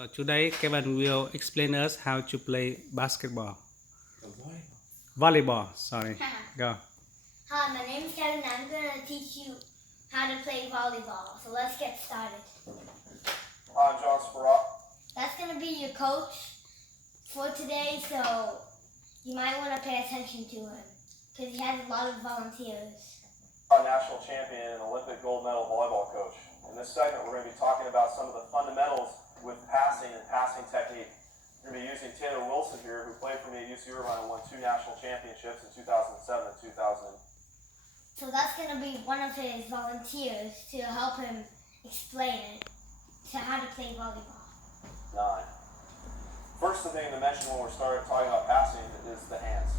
So today Kevin will explain us how to play basketball. Volleyball, sorry. Go. Hi, my name is Kevin and I'm going to teach you how to play volleyball. So let's get started. I'm John Sparrow. That's going to be your coach for today, so you might want to pay attention to him because he has a lot of volunteers. Our national champion and Olympic gold medal volleyball coach. In this segment, we're going to be talking about some of the fundamentals with passing and passing technique. We're going to be using Taylor Wilson here, who played for me at UC Irvine and won 2 national championships in 2007 and 2000. So that's going to be one of his volunteers to help him explain it, to how to play volleyball. 9. First thing to mention when we're starting talking about passing is the hands.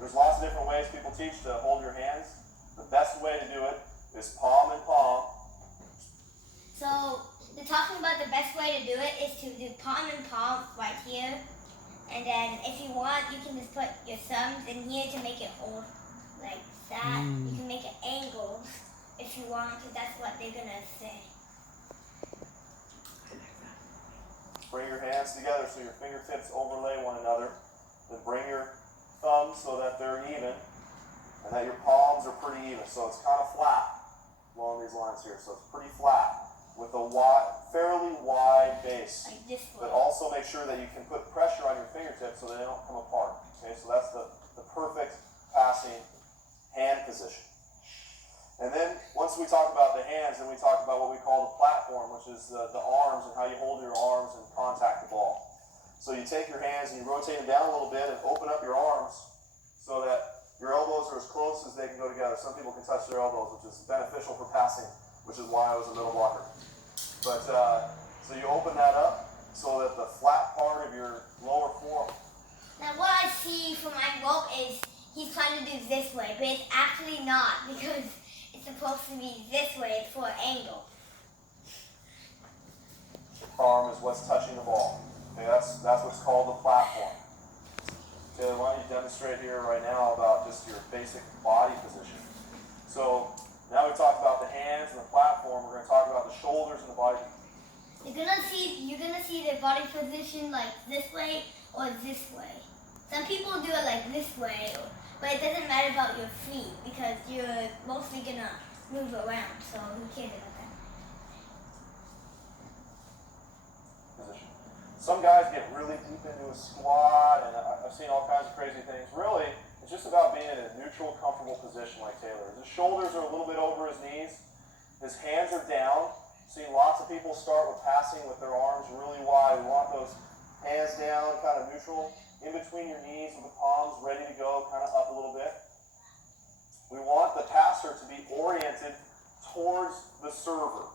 There's lots of different ways people teach to hold your hands. The best way to do it is palm and palm. So they're talking about the best way to do it is to do palm and palm right here. And then if you want, you can just put your thumbs in here to make it hold like that. You can make it angles if you want, because that's what they're going to say. Bring your hands together so your fingertips overlay one another. Then bring your thumbs so that they're even and that your palms are pretty even. So it's kind of flat along these lines here. So it's pretty flat with a fairly wide base. Like this one. But also make sure that you can put pressure on your fingertips so they don't come apart. Okay, so that's the perfect passing hand position. And then once we talk about the hands, then we talk about what we call the platform, which is the arms and how you hold your arms and contact the ball. So you take your hands and you rotate them down a little bit and open up your arms so that your elbows are as close as they can go together. Some people can touch their elbows, which is beneficial for passing, which is why I was a middle blocker. But so you open that up so that the flat part of your lower forearm. Now what I see from my rope is he's trying to do this way, but it's actually not, because it's supposed to be this way for an angle. Arm is what's touching the ball. Okay, that's what's called the platform. Taylor, why don't you demonstrate here right now about just your basic body position. So now we talked about the hands and the platform. We're going to talk about the shoulders and the body. You're gonna see the body position like this way or this way. Some people do it like this way, but it doesn't matter about your feet because you're mostly gonna move around. So who cares about that? Position. Some guys get really deep into a squat, and I've seen all kinds of crazy things. Really, it's just about being in a neutral, comfortable position like Taylor. His shoulders are a little bit over his knees. His hands are down. Seen lots of people start with passing with their arms really wide. We want those hands down, kind of neutral, in between your knees with the palms ready to go, kind of up a little bit. We want the passer to be oriented towards the server.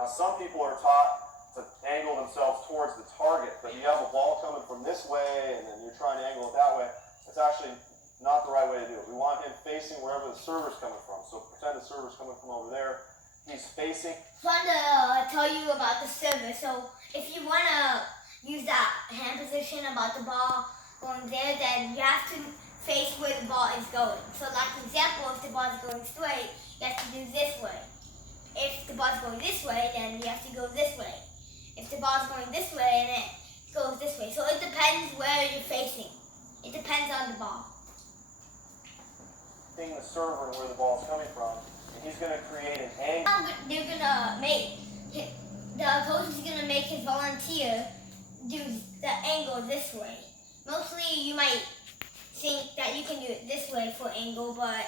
Now, some people are taught to angle themselves towards the target, but you have a ball coming from this way and then you're trying to angle it that way. It's actually not the right way to do it. We want him facing wherever the server's coming from. So pretend the server's coming from over there. He's facing. Fun to tell you about the server. So if you want to use that hand position about the ball going there, then you have to face where the ball is going. So like example, if the ball is going straight, you have to do this way. If the ball is going this way, then you have to go this way. If the ball is going this way, and it goes this way. So it depends where you're facing. It depends on the ball. Seeing the server and where the ball's coming from, and he's going to create an angle. They're gonna make the coach is gonna make his volunteer do the angle this way. Mostly, you might think that you can do it this way for angle, but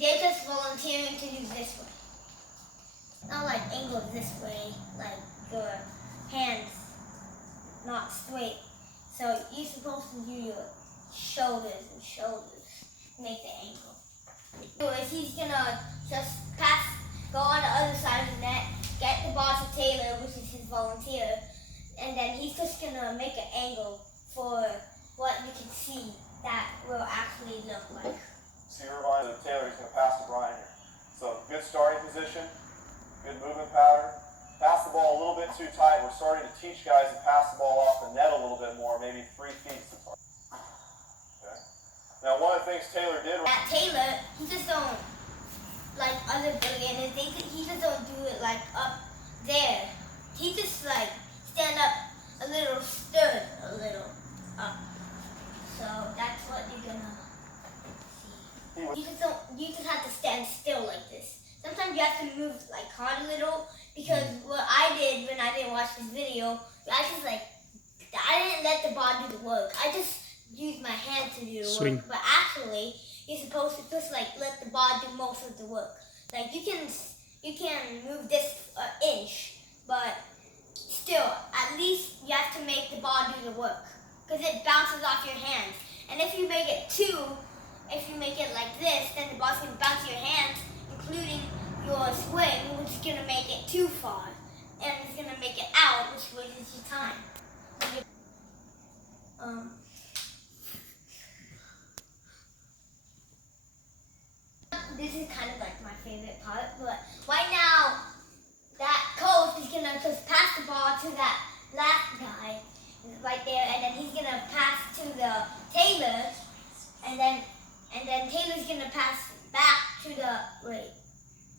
they're just volunteering to do this way. Not like angle this way, like your hands not straight. So you're supposed to do your shoulders and shoulders to make the angle. Anyways, he's gonna just go on the other side of the net, get the ball to Taylor, which is his volunteer, and then he's just gonna make an angle for what you can see that will actually look like. See Irvine and Taylor, he's going to pass to Brian here. So good starting position, good movement pattern. Pass the ball a little bit too tight. We're starting to teach guys to pass the ball off the net a little bit more, maybe 3 feet to target. Okay. Now one of the things Taylor did. Taylor, he just don't like other billionaires. He just don't do it like up there. He just like stand up video, I didn't let the ball do the work. I just used my hand to do the Swing. work. But actually, you're supposed to just let the ball do most of the work. Like you can move this inch, but still, at least you have to make the ball do the work because it bounces off your hands. And if you make it like this, then the ball's gonna bounce your hands, including your swing, which is gonna make it too far, and it's gonna make it out, which wastes your time. This is kind of like my favorite part, but right now that coach is gonna just pass the ball to that black guy right there, and then he's gonna pass to the Taylor, and then Taylor's gonna pass back to the wait.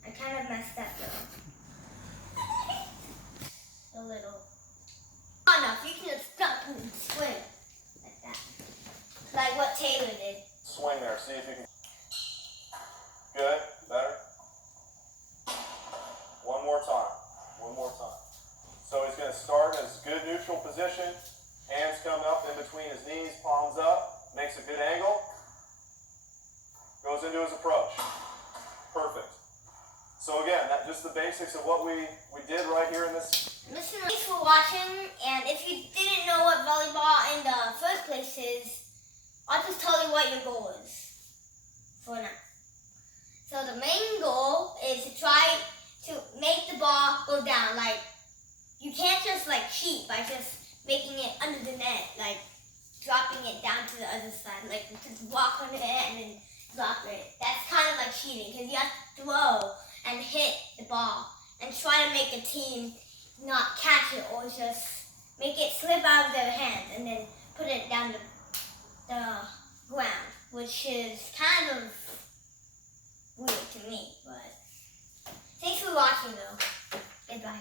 I kind of messed up though. A little. Enough. You can just jump and swing like that, like what Taylor did. Swing there. See if you can. Good. Better. One more time. One more time. So he's going to start in his good neutral position. Hands come up in between his knees, palms up. Makes a good angle. Goes into his approach. Perfect. So again, that's just the basics of what we did right here in this. Listen, thanks for watching. And if you didn't know what volleyball in the first place is, I'll just tell you what your goal is for now. So the main goal is to try to make the ball go down. Like, you can't just cheat by just making it under the net, like dropping it down to the other side. Like, just walk on it and then drop it. That's kind of like cheating because you have to throw and hit the ball and try to make a team not catch it or just make it slip out of their hands and then put it down the ground, which is kind of weird to me, but thanks for watching though. Goodbye.